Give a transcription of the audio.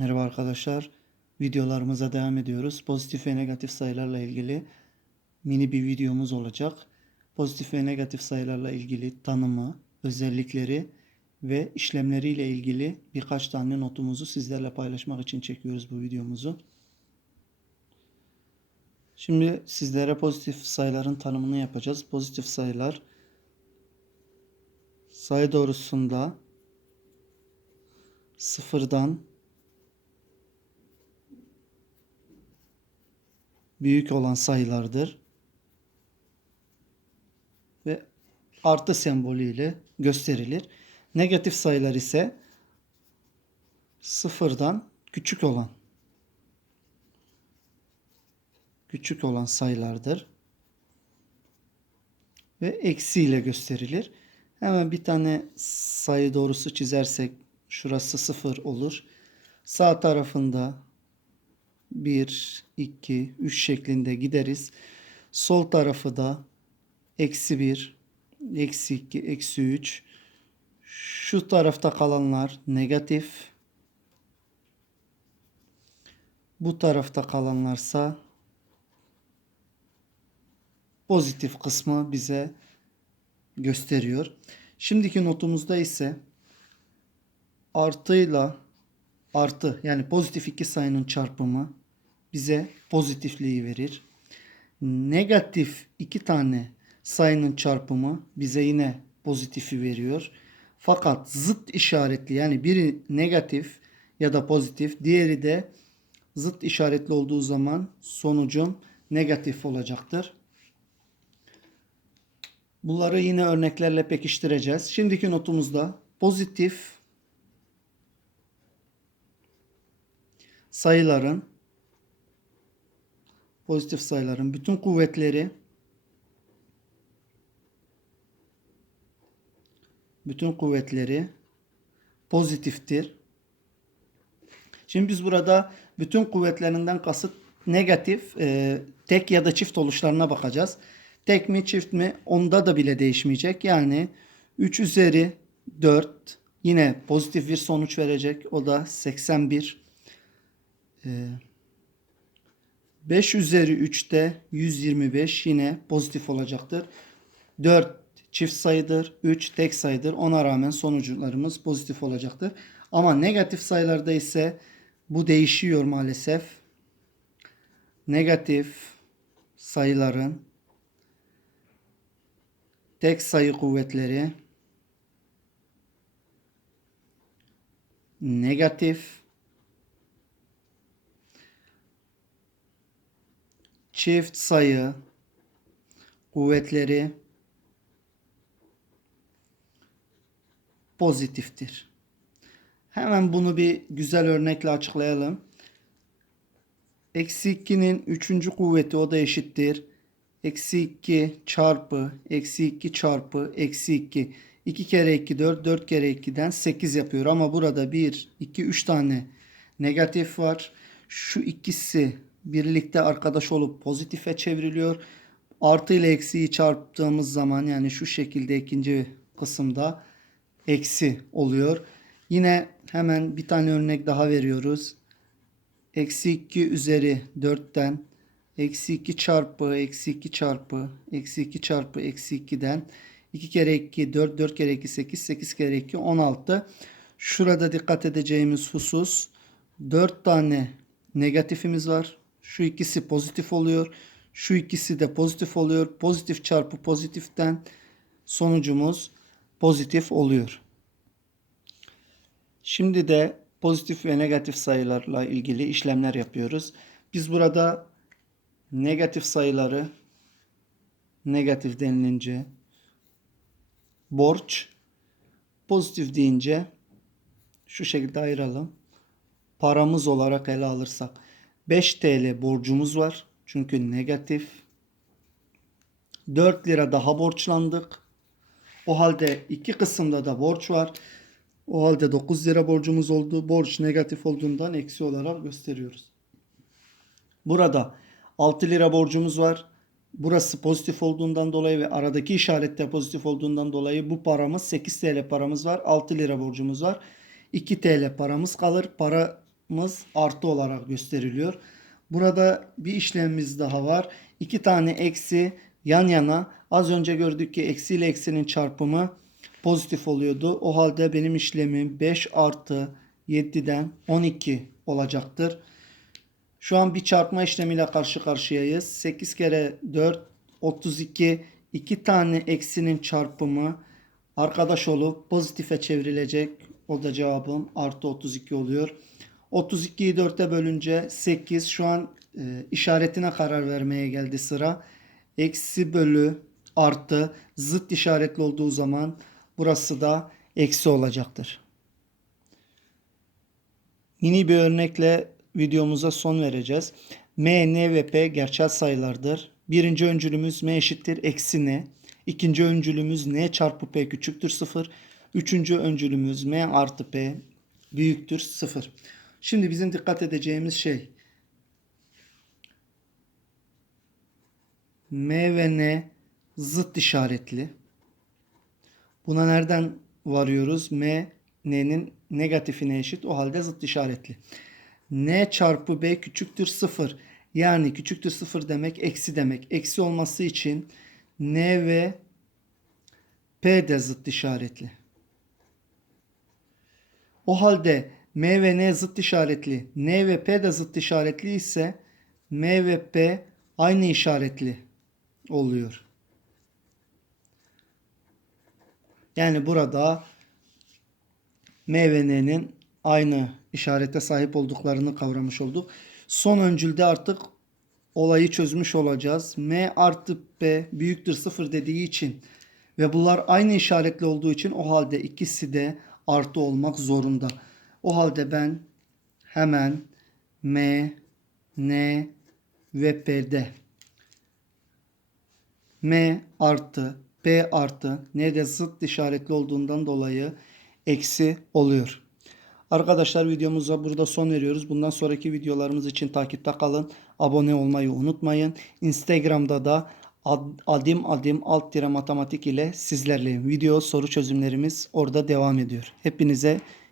Merhaba arkadaşlar. Videolarımıza devam ediyoruz. Pozitif ve negatif sayılarla ilgili mini bir videomuz olacak. Pozitif ve negatif sayılarla ilgili tanımı, özellikleri ve işlemleriyle ilgili birkaç tane notumuzu sizlerle paylaşmak için çekiyoruz bu videomuzu. Şimdi sizlere pozitif sayıların tanımını yapacağız. Pozitif sayılar sayı doğrusunda sıfırdan büyük olan sayılardır. Ve artı sembolüyle gösterilir. Negatif sayılar ise sıfırdan küçük olan küçük olan sayılardır. Ve eksiyle gösterilir. Hemen bir tane sayı doğrusu çizersek şurası sıfır olur. Sağ tarafında 1, 2, 3 şeklinde gideriz. Sol tarafı da eksi 1, eksi 2, eksi 3. Şu tarafta kalanlar negatif. Bu tarafta kalanlarsa pozitif kısmı bize gösteriyor. Şimdiki notumuzda ise artıyla artı yani pozitif iki sayının çarpımı bize pozitifliği verir. Negatif iki tane sayının çarpımı bize yine pozitifi veriyor. Fakat zıt işaretli yani biri negatif ya da pozitif diğeri de zıt işaretli olduğu zaman sonucum negatif olacaktır. Bunları yine örneklerle pekiştireceğiz. Şimdiki notumuzda pozitif sayıların pozitif sayıların bütün kuvvetleri bütün kuvvetleri pozitiftir. Şimdi biz burada bütün kuvvetlerinden kasıt negatif e, tek ya da çift oluşlarına bakacağız. Tek mi çift mi onda da bile değişmeyecek. Yani 3 üzeri 4 yine pozitif bir sonuç verecek. O da 81. E, 5 üzeri 3'te 125 yine pozitif olacaktır. 4 çift sayıdır. 3 tek sayıdır. Ona rağmen sonuçlarımız pozitif olacaktır. Ama negatif sayılarda ise bu değişiyor maalesef. Negatif sayıların tek sayı kuvvetleri negatif çift sayı kuvvetleri pozitiftir. Hemen bunu bir güzel örnekle açıklayalım. Eksi 2'nin 3. kuvveti o da eşittir. Eksi 2 çarpı eksi 2 çarpı eksi 2. 2 kere 2 4 4 kere 2'den 8 yapıyor. Ama burada 1 2 3 tane negatif var. Şu ikisi birlikte arkadaş olup pozitife çevriliyor. Artı ile eksiyi çarptığımız zaman yani şu şekilde ikinci kısımda eksi oluyor. Yine hemen bir tane örnek daha veriyoruz. Eksi 2 üzeri 4'ten eksi 2 çarpı eksi 2 çarpı eksi 2 çarpı eksi 2'den 2 kere 2 4 4 kere 2 8 8 kere 2 16. Şurada dikkat edeceğimiz husus 4 tane negatifimiz var. Şu ikisi pozitif oluyor. Şu ikisi de pozitif oluyor. Pozitif çarpı pozitiften sonucumuz pozitif oluyor. Şimdi de pozitif ve negatif sayılarla ilgili işlemler yapıyoruz. Biz burada negatif sayıları negatif denilince borç pozitif deyince şu şekilde ayıralım. Paramız olarak ele alırsak 5 TL borcumuz var. Çünkü negatif. 4 lira daha borçlandık. O halde iki kısımda da borç var. O halde 9 lira borcumuz oldu. Borç negatif olduğundan eksi olarak gösteriyoruz. Burada 6 lira borcumuz var. Burası pozitif olduğundan dolayı ve aradaki işarette pozitif olduğundan dolayı bu paramız 8 TL paramız var. 6 lira borcumuz var. 2 TL paramız kalır. Para çarpımız artı olarak gösteriliyor. Burada bir işlemimiz daha var. İki tane eksi yan yana. Az önce gördük ki eksi ile eksinin çarpımı pozitif oluyordu. O halde benim işlemim 5 artı 7'den 12 olacaktır. Şu an bir çarpma işlemiyle karşı karşıyayız. 8 kere 4 32 iki tane eksinin çarpımı arkadaş olup pozitife çevrilecek. O da cevabım artı 32 oluyor. 32'yi 4'e bölünce 8 şu an e, işaretine karar vermeye geldi sıra. Eksi bölü artı zıt işaretli olduğu zaman burası da eksi olacaktır. Yeni bir örnekle videomuza son vereceğiz. M, N ve P gerçel sayılardır. Birinci öncülümüz M eşittir eksi N. İkinci öncülümüz N çarpı P küçüktür 0. Üçüncü öncülümüz M artı P büyüktür 0. Şimdi bizim dikkat edeceğimiz şey M ve N zıt işaretli. Buna nereden varıyoruz? M N'nin negatifine eşit. O halde zıt işaretli. N çarpı B küçüktür 0. Yani küçüktür 0 demek eksi demek. Eksi olması için N ve P de zıt işaretli. O halde M ve N zıt işaretli, N ve P de zıt işaretli ise M ve P aynı işaretli oluyor. Yani burada M ve N'nin aynı işarete sahip olduklarını kavramış olduk. Son öncülde artık olayı çözmüş olacağız. M artı P büyüktür 0 dediği için ve bunlar aynı işaretli olduğu için o halde ikisi de artı olmak zorunda. O halde ben hemen M, N ve P'de M artı P artı N de zıt işaretli olduğundan dolayı eksi oluyor. Arkadaşlar videomuza burada son veriyoruz. Bundan sonraki videolarımız için takipte kalın. Abone olmayı unutmayın. Instagram'da da ad- adim adim alt tire matematik ile sizlerleyim. Video soru çözümlerimiz orada devam ediyor. Hepinize